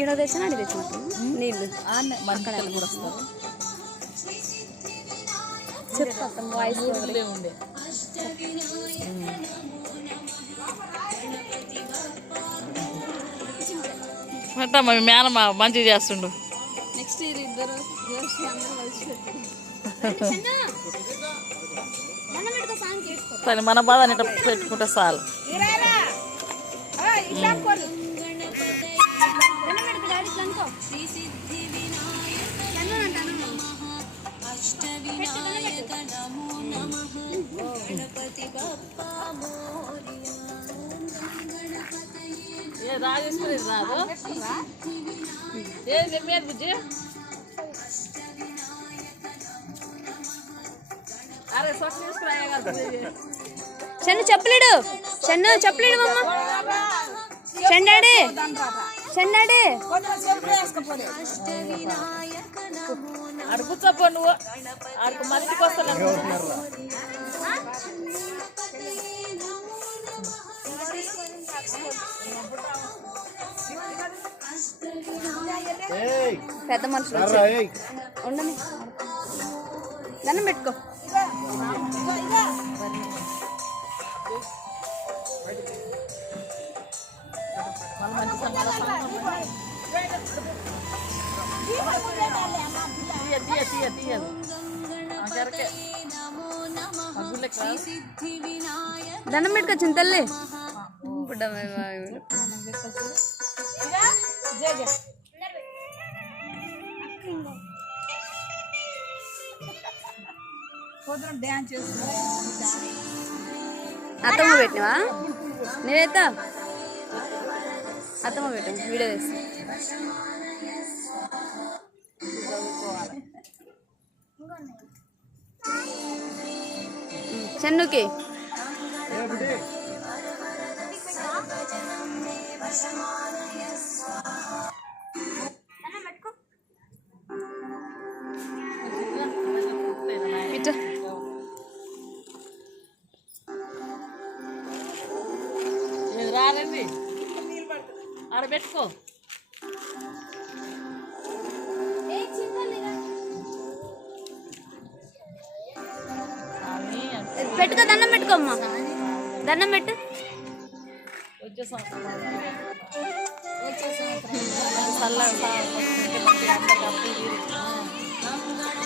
ఈడ తెచ్చిన అడి తెచ్చినట్టు నీళ్ళు. అక్కడ కూడా వస్తారు చెప్తా వాయిస్ ఊర్లే ఉండే అంటే మా మంచిగా చేస్తుండు. నెక్స్ట్ ఇద్దరు కలిసి కానీ మన బాధ ఇట్లా పెట్టుకుంటే చాలు. ఏ రాజేశ్వరి రాదు ఏ మీద బుజ్జి అరే సొక్క చెన్ను చెప్పలేడు చెన్ను చెప్పలేడు. అమ్మ చెండాడే ఆడు కూర్చోపో నువ్వు. ఆడికి మనిషికి వస్తాను పెద్ద మనుషులు. ఉండని. దండం పెట్టుకో. దండం పెట్టుకొచ్చింది తల్లి అత్తమ్మ పెట్టినవా? నేనైతే అత్తమ్మ పెట్టు వీడియో తీసి. చెన్నుకి. ఇటు. రారండి ఆడ పెట్టుకో. పెట్టుకో దండం పెట్టుకో అమ్మా. దండం పెట్టు. వచ్చే సంవత్సరం.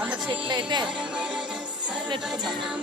అంత చెట్లు అయితే పెట్టుకుందాం.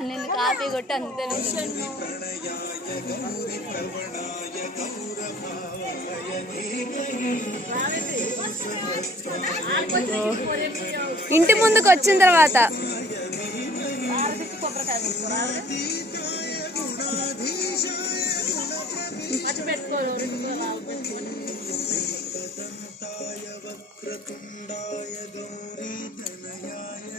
నేను కాపీ కొట్టి అంతే ఇంటి ముందుకు వచ్చిన తర్వాత. అటు గౌరీ ధనయాయ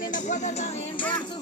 నిన్న పోతా ఏం తెలుసు